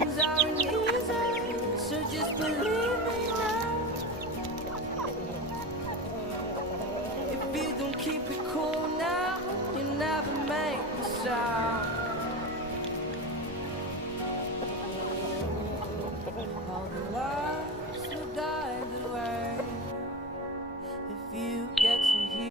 emotions are an easy, so just believe me now. If you don't keep